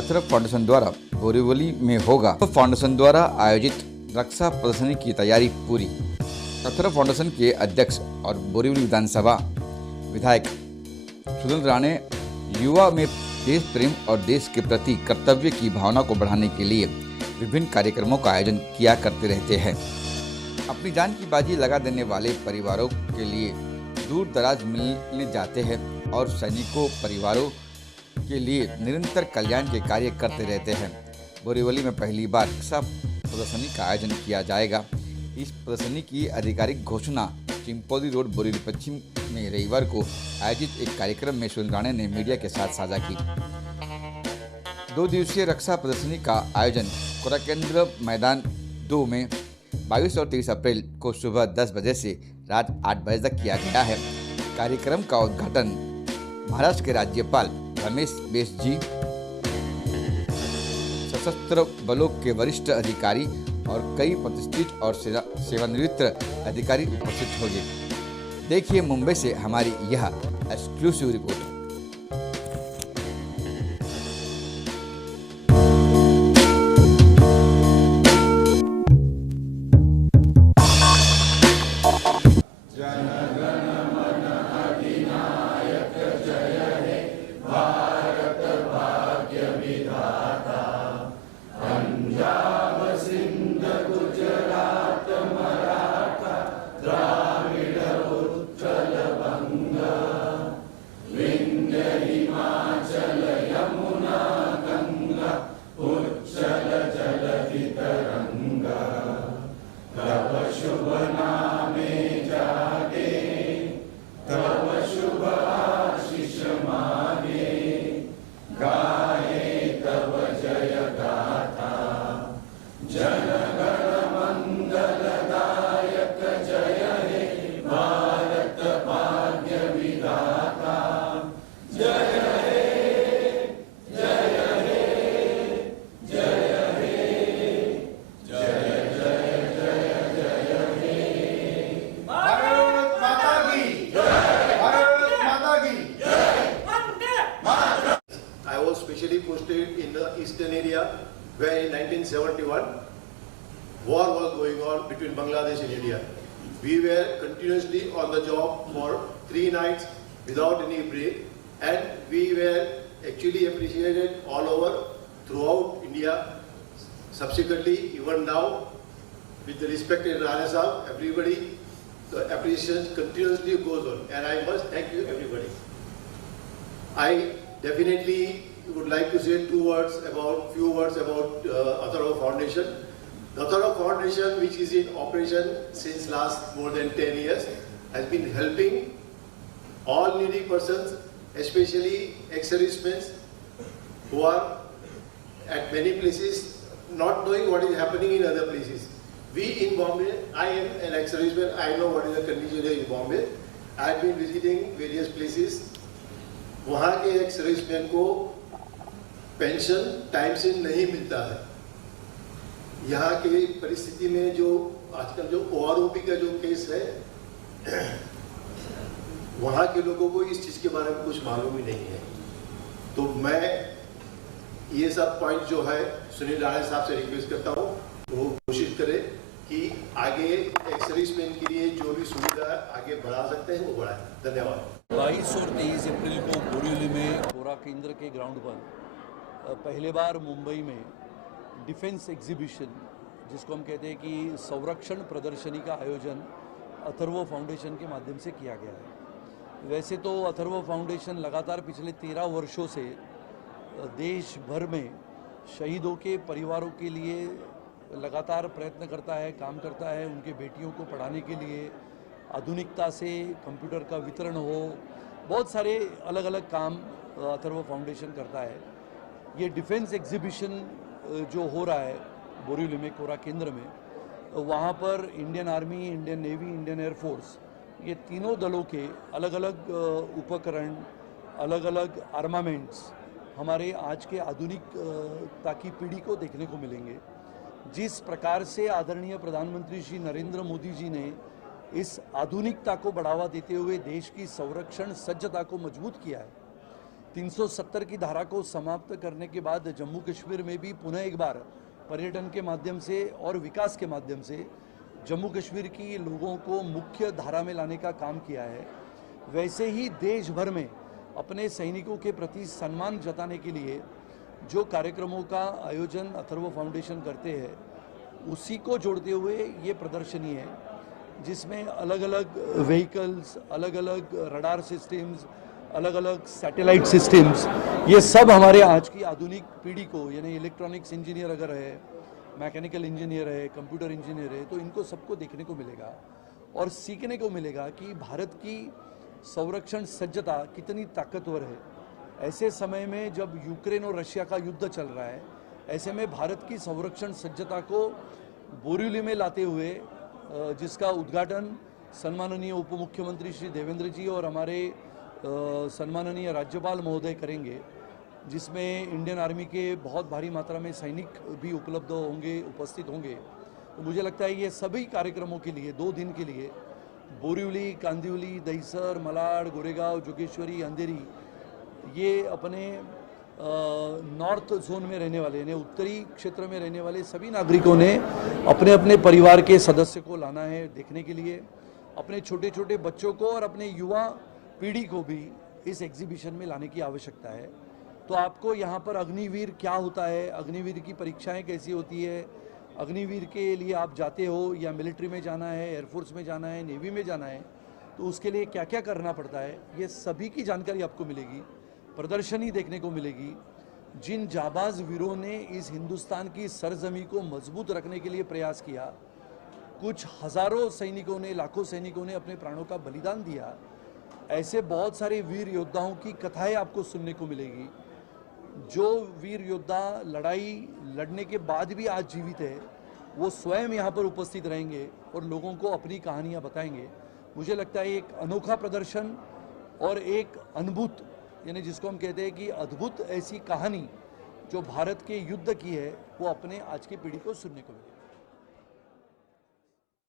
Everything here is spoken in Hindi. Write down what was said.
अथर्व फाउंडेशन द्वारा बोरीवली में होगा। फाउंडेशन द्वारा आयोजित रक्षा प्रदर्शनी की तैयारी पूरी। अथर्व फाउंडेशन के अध्यक्ष और बोरीवली विधानसभा विधायक सुनील राणे युवा में देश प्रेम और देश के प्रति कर्तव्य की भावना को बढ़ाने के लिए विभिन्न कार्यक्रमों का आयोजन किया करते रहते हैं। अपनी जान की बाजी लगा देने वाले परिवारों के लिए दूर दराज मिलने जाते हैं और सैनिकों परिवारों के लिए निरंतर कल्याण के कार्य करते रहते हैं। बोरीवली में पहली बार रक्षा प्रदर्शनी का आयोजन किया जाएगा। इस प्रदर्शनी की आधिकारिक घोषणा चिंपोली रोड बोरीवली पश्चिम में रविवार को आयोजित एक कार्यक्रम में सुनील राणे ने मीडिया के साथ साझा की। 2 दिवसीय रक्षा प्रदर्शनी का आयोजन कोरा केंद्र मैदान 2 में 22 और 23 अप्रैल को सुबह 10 बजे से रात 8 बजे तक किया गया है। कार्यक्रम का उद्घाटन महाराष्ट्र के राज्यपाल रमेश बैस जी, सशस्त्र बलों के वरिष्ठ अधिकारी और कई प्रतिष्ठित और सेवानिवृत्त अधिकारी उपस्थित होंगे। देखिए मुंबई से हमारी यह exclusive report. Specially posted in the eastern area where in 1971 war was going on between Bangladesh and India. We were continuously on the job for 3 nights without any break, and we were actually appreciated all over throughout India. Subsequently, even now, with the respected Rana Sahab, everybody, the appreciation continuously goes on, and I must thank you everybody. I definitely would like to say few words about Atharva Foundation. The Atharva Foundation, which is in operation since last more than 10 years, has been helping all needy persons, especially ex-servicemen who are at many places not knowing what is happening in other places. We in Bombay, I am an ex-serviceman, I know what is the condition in Bombay. I have been visiting various places. वहाँ के एक सर्विसमैन को पेंशन टाइम से नहीं मिलता है। यहाँ की परिस्थिति में जो आजकल जो OROP का जो केस है, वहाँ के लोगों को इस चीज़ के बारे में कुछ मालूम ही नहीं है। तो मैं ये सब पॉइंट जो है सुनील राणे साहब से रिक्वेस्ट करता हूँ, वो कोशिश करें कि आगे एक सर्विसमैन के लिए जो भी सुविधा आगे बढ़ा सकते हैं वो बढ़ाएं। धन्यवाद। 22 और 23 अप्रैल को बोरीवली में कोरा केंद्र के ग्राउंड पर पहले बार मुंबई में डिफेंस एग्जीबिशन, जिसको हम कहते हैं कि संरक्षण प्रदर्शनी का आयोजन अथर्व फाउंडेशन के माध्यम से किया गया है। वैसे तो अथर्व फाउंडेशन लगातार पिछले 13 वर्षों से देश भर में शहीदों के परिवारों के लिए लगातार प्रयत्न करता है, काम करता है। उनके बेटियों को पढ़ाने के लिए आधुनिकता से कंप्यूटर का वितरण हो, बहुत सारे अलग अलग काम अथर्व फाउंडेशन करता है। ये डिफेंस एग्जीबिशन जो हो रहा है बोरीवली में कोरा केंद्र में, वहाँ पर Indian army, Indian navy, Indian air force, ये तीनों दलों के अलग अलग उपकरण, अलग अलग आर्मामेंट्स हमारे आज के आधुनिकता की पीढ़ी को देखने को मिलेंगे। जिस प्रकार से आदरणीय प्रधानमंत्री श्री नरेंद्र मोदी जी ने इस आधुनिकता को बढ़ावा देते हुए देश की संरक्षण सज्जता को मजबूत किया है, 370 की धारा को समाप्त करने के बाद जम्मू कश्मीर में भी पुनः एक बार पर्यटन के माध्यम से और विकास के माध्यम से जम्मू कश्मीर की लोगों को मुख्य धारा में लाने का काम किया है। वैसे ही देश भर में अपने सैनिकों के प्रति सम्मान जताने के लिए जो कार्यक्रमों का आयोजन अथर्व फाउंडेशन करते हैं, उसी को जोड़ते हुए ये प्रदर्शनी है, जिसमें अलग अलग व्हीकल्स, अलग अलग रडार सिस्टम्स, अलग अलग सैटेलाइट सिस्टम्स, ये सब हमारे आज की आधुनिक पीढ़ी को, यानी इलेक्ट्रॉनिक्स इंजीनियर अगर है, मैकेनिकल इंजीनियर है, कंप्यूटर इंजीनियर है, तो इनको सबको देखने को मिलेगा और सीखने को मिलेगा कि भारत की संरक्षण सज्जता कितनी ताकतवर है। ऐसे समय में जब यूक्रेन और रशिया का युद्ध चल रहा है, ऐसे में भारत की संरक्षण सज्जता को बोरीवली में लाते हुए, जिसका उद्घाटन सम्माननीय उप मुख्यमंत्री श्री देवेंद्र जी और हमारे सम्माननीय राज्यपाल महोदय करेंगे, जिसमें इंडियन आर्मी के बहुत भारी मात्रा में सैनिक भी उपलब्ध होंगे, उपस्थित होंगे। तो मुझे लगता है ये सभी कार्यक्रमों के लिए 2 दिन के लिए बोरीवली, कांदिवली, दहिसर, मलाड, गोरेगांव, जोगेश्वरी, अंधेरी, ये अपने नॉर्थ जोन में रहने वाले, यानी उत्तरी क्षेत्र में रहने वाले सभी नागरिकों ने अपने अपने परिवार के सदस्य को लाना है देखने के लिए, अपने छोटे छोटे बच्चों को और अपने युवा पीढ़ी को भी इस एग्जीबिशन में लाने की आवश्यकता है। तो आपको यहाँ पर अग्निवीर क्या होता है, अग्निवीर की परीक्षाएं कैसी होती है, अग्निवीर के लिए आप जाते हो या मिलिट्री में जाना है, एयरफोर्स में जाना है, नेवी में जाना है, तो उसके लिए क्या क्या करना पड़ता है, ये सभी की जानकारी आपको मिलेगी। प्रदर्शनी देखने को मिलेगी। जिन जाबाज वीरों ने इस हिंदुस्तान की सरजमी को मजबूत रखने के लिए प्रयास किया, कुछ हजारों सैनिकों ने, लाखों सैनिकों ने अपने प्राणों का बलिदान दिया, ऐसे बहुत सारे वीर योद्धाओं की कथाएं आपको सुनने को मिलेगी। जो वीर योद्धा लड़ाई लड़ने के बाद भी आज जीवित है, वो स्वयं यहाँ पर उपस्थित रहेंगे और लोगों को अपनी कहानियाँ बताएंगे। मुझे लगता है एक अनोखा प्रदर्शन और एक अद्भुत, यानी जिसको हम कहते हैं कि अद्भुत ऐसी कहानी जो भारत के युद्ध की है, वो अपने आज की पीढ़ी को सुनने को मिले।